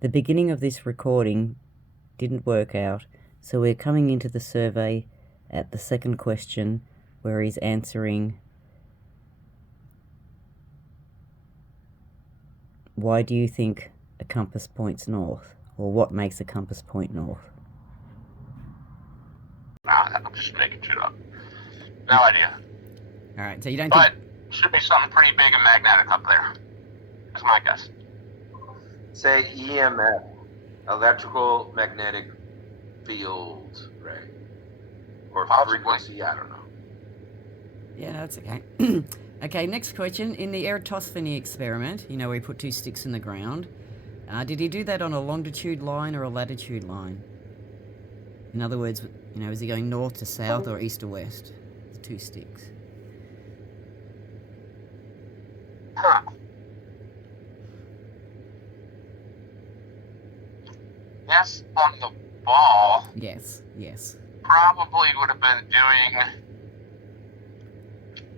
The beginning of this recording didn't work out, so we're coming into the survey at the second question where he's answering why do you think a compass points north, or what makes a compass point north? I'm just making shit up. No idea. Alright, so you don't But should be something pretty big and magnetic up there. That's my guess. Say EMF, electrical magnetic field, right? Or Possibly. frequency, I don't know. Yeah, no, that's okay. Okay, next question. In the Eratospheny experiment, you know, where he put two sticks in the ground, did he do that on a longitude line or a latitude line? In other words, you know, is he going north to south or east to west? The two sticks. Huh. Yes, on the ball. Yes, yes. Probably would have been doing,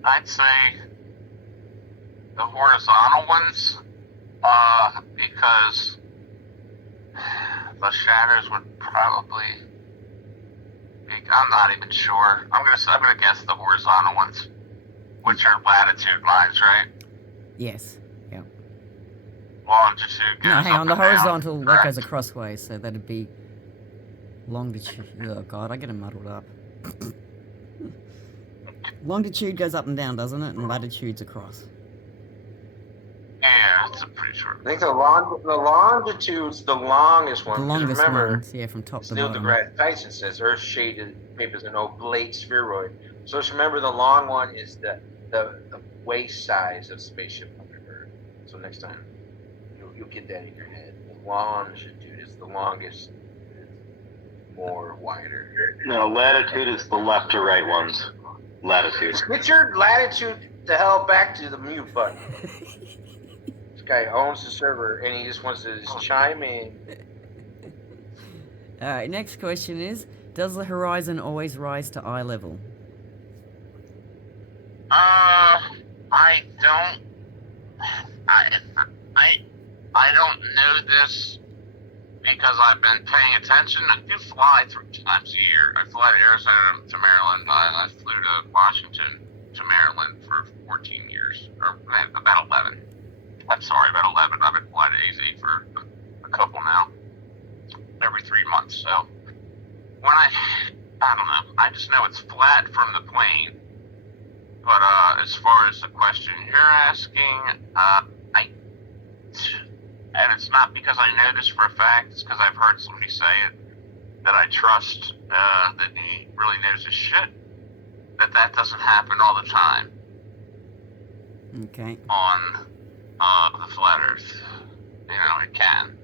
I'd say, the horizontal ones, because the shadows would probably be, I'm not even sure. I'm gonna guess the horizontal ones, which are latitude lines, right? Yes, yeah. Longitude goes No, hang up on, the and down, horizontal, that correct? goes across ways, so that'd be longitude. Oh god, I get them muddled up. Longitude goes up and down, doesn't it? And latitude's across. Yeah, it's a pretty short. I think the longitude's the longest one. The longest remember, ones, yeah, from top to Neil bottom. deGrasse Tyson says Earth-shaded papers an oblate spheroid. So just remember, the long one is the waist size of Spaceship Thunderbird. So next time, you'll get that in your head. The longitude is the longest, more wider. No, latitude is the left to right ones. Latitude. Get your latitude the hell back to the mute button. This guy owns the server and he just wants to just chime in. Alright, next question is, does the horizon always rise to eye level? I don't know this because I've been paying attention. I do fly 3 times a year. I fly to Arizona to Maryland. I flew to Washington to Maryland for 14 years, or about 11. I'm sorry, about 11. I've been flying to AZ for a couple now, every 3 months. So when I don't know. I just know it's flat from the plane. But as far as the question you're asking, and it's not because I know this for a fact, it's because I've heard somebody say it, that I trust, that he really knows his shit, that doesn't happen all the time. Okay. On the flat Earth. You know, it can,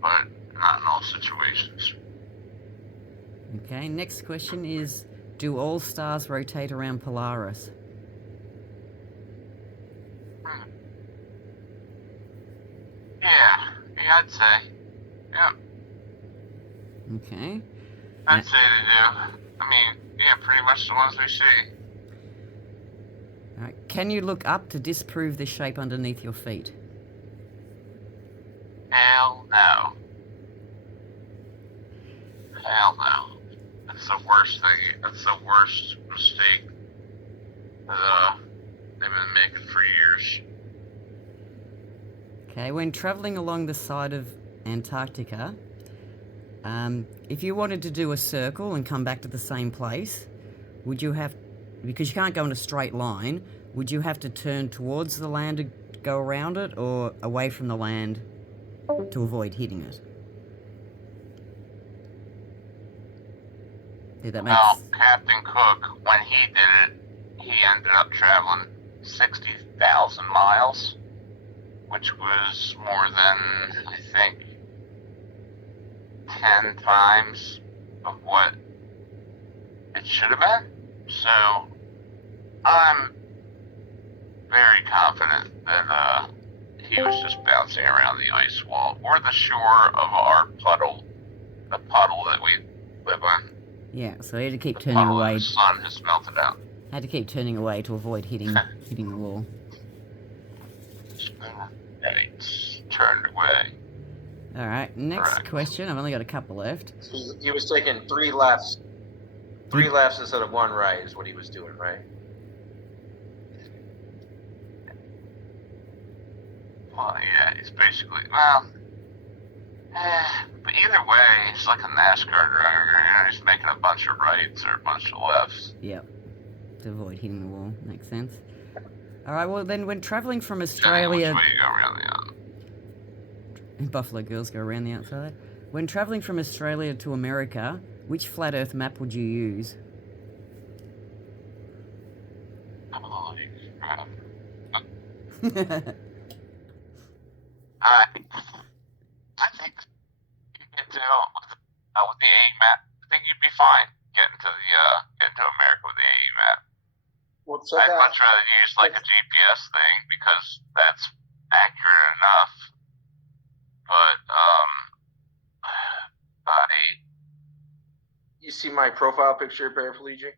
but not in all situations. Okay, next question is, do all stars rotate around Polaris? Yeah, I'd say. Yep. Okay. I'd say they do. I mean, yeah, pretty much the ones we see. Alright, can you look up to disprove the shape underneath your feet? Hell no. Hell no. That's the worst thing. That's the worst mistake that they've been making for years. Okay, when travelling along the side of Antarctica, if you wanted to do a circle and come back to the same place, would you have, because you can't go in a straight line, would you have to turn towards the land to go around it, or away from the land to avoid hitting it? Did that make Well, Captain Cook, when he did it, he ended up traveling 60,000 miles, which was more than, I think, 10 times of what it should have been. So, I'm very confident that he was just bouncing around the ice wall, or the shore of our puddle, the puddle that we live on. Yeah, so he had to keep The turning puddle away. The sun has melted out. Had to keep turning away to avoid hitting the wall. And it's turned away. All right, next Correct. question. I've only got a couple left. He was taking 3 lefts. 3 lefts instead of 1 right is what he was doing, right? Well, yeah, it's basically, but either way, he's like a NASCAR driver. You know, he's making a bunch of rights or a bunch of lefts. Yep. To avoid hitting the wall. Makes sense. All right, well, then when traveling from Which Australia... way you go around the other. Buffalo girls go around the outside. When traveling from Australia to America, which flat Earth map would you use? Holy crap. Not I think you can do with the A map. I think you'd be fine getting to America with the A map. Well, so I'd that, much rather use like a GPS thing because that's accurate enough. But you see my profile picture, Bearapalegic?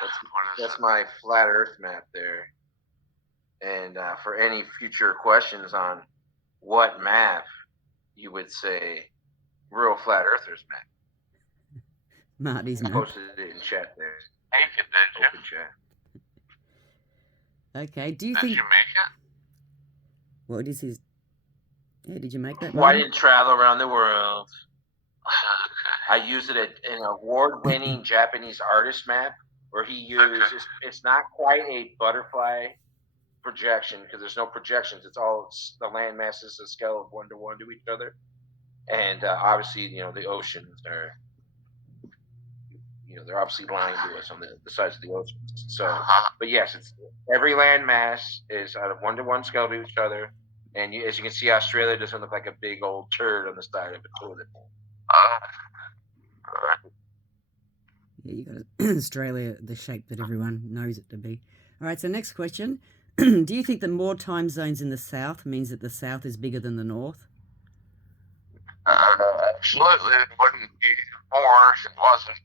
what is That's it? my flat Earth map there. And for any future questions on what map you would say real flat earthers map, Marty's I map. posted it in chat there. Make it, did you? Open chat. Okay, do you Did think... you make it? What is his... Yeah, did you make that, Well, I Marty? didn't travel around the world. Okay. I used it in an award-winning Japanese artist map where he used, it's not quite a butterfly projection because there's no projections. It's all the land masses a scale of 1 to each other. And obviously, the oceans are, they're obviously lying to us on the sides of the oceans. So, but yes, it's every land mass is at a 1 scale to each other. And as you can see, Australia doesn't look like a big old turd on the side of a toilet. Yeah, you got Australia, the shape that everyone knows it to be. All right, so next question. Do you think that more time zones in the south means that the south is bigger than the north? Absolutely, it wouldn't be more if it wasn't.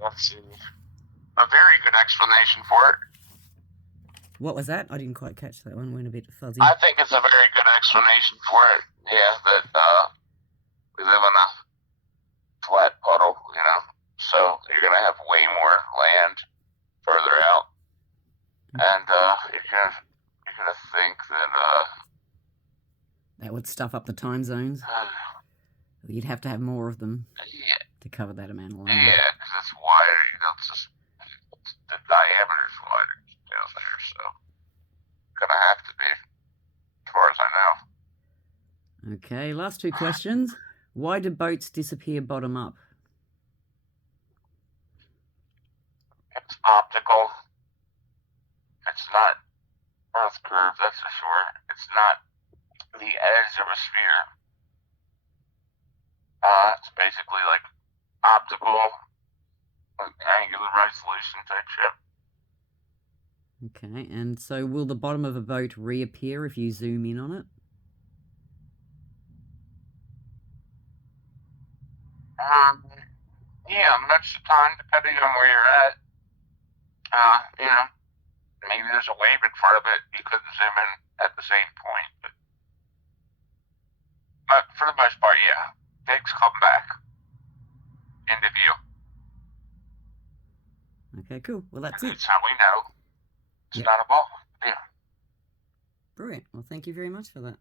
That's a very good explanation for it. What was that? I didn't quite catch that one. Went a bit fuzzy. I think it's a very good explanation for it. Yeah, that we live in a flat puddle, so you're gonna have way more land further out, and you're gonna think that That would stuff up the time zones. You'd have to have more of them yeah, to cover that amount of land. yeah, because it's wider. The diameter's wider down there, so gonna have to be, as far as I know. Okay, last 2 questions. Why do boats disappear bottom up? It's optical. It's not Earth curve, that's for sure. It's not the edge of a sphere. It's basically like optical, like angular resolution type ship. Okay, and so will the bottom of a boat reappear if you zoom in on it? Yeah, much of the time, depending on where you're at. Maybe there's a wave in front of it. You couldn't zoom in at the same point, but for the most part, yeah, things come back into view. Okay, cool. Well, that's And it. that's how we know it's Yep. not a ball. Yeah. Brilliant. Well, thank you very much for that.